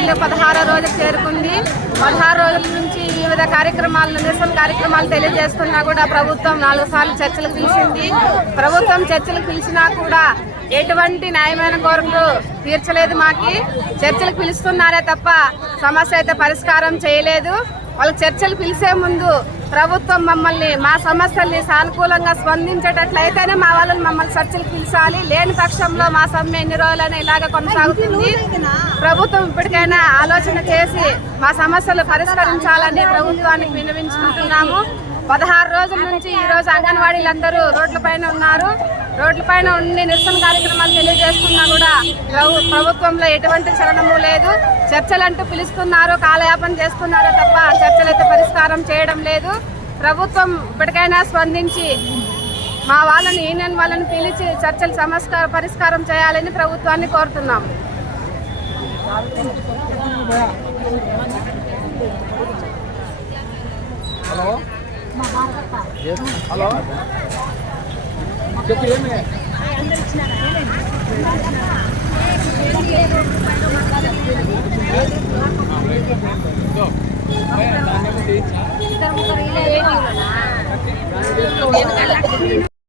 ఇల్లు పదహారో రోజు చేరుకుంది. పదహారు రోజుల నుంచి వివిధ కార్యక్రమాలు నిరసన కార్యక్రమాలు తెలియజేస్తున్నా కూడా ప్రభుత్వం నాలుగు సార్లు చర్చలకు పిలిచింది. ప్రభుత్వం చర్చలకు పిలిచినా కూడా ఎటువంటి న్యాయమైన కోరికలు తీర్చలేదు మాకి. చర్చలకు పిలుస్తున్నారే తప్ప సమస్య అయితే పరిష్కారం చేయలేదు. వాళ్ళు చర్చలు పిలిచే ముందు ప్రభుత్వం మమ్మల్ని మా సమస్యల్ని సానుకూలంగా స్పందించేటట్లయితేనే మా వాళ్ళని మమ్మల్ని చర్చలు పిలిచాలి. లేని పక్షంలో మా సమ్మె ఎన్ని రోజులైనా ఇలాగ కొనసాగుతుంది. ప్రభుత్వం ఇప్పటికైనా ఆలోచన చేసి మా సమస్యలు పరిష్కరించాలని ప్రభుత్వానికి వినవించుకుంటున్నాము పదహారు రోజుల నుంచి ఈ రోజు అంగన్వాడీలందరూ రోడ్లపైన ఉన్నారు. రోడ్లపైన ఉండి నిరసన కార్యక్రమాలు తెలియజేస్తున్నా కూడా ప్రభు- ప్రభుత్వంలో ఎటువంటి చలనము లేదు. చర్చలంటూ పిలుస్తున్నారు కాలయాపన చేస్తున్నారు తప్ప చర్చలైతే పరిష్కారం చేయడం లేదు. ప్రభుత్వం ఇప్పటికైనా స్పందించి మా వాళ్ళని యూనియన్ వాళ్ళని పిలిచి చర్చలు సమస్య పరిష్కారం చేయాలని ప్రభుత్వాన్ని కోరుతున్నాం. హలో? హలో?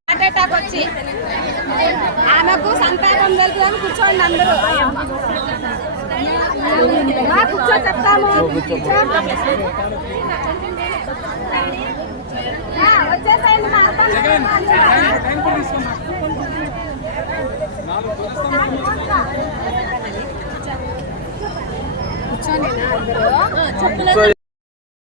హార్ట్ అటాక్ వచ్చి ఆమెకు సంతాపం తెలుపుదని కూర్చోండి అందరూ. కూర్చో చెప్తాము. వచ్చేసాయండి మా మా కూర్చోండి అందరూ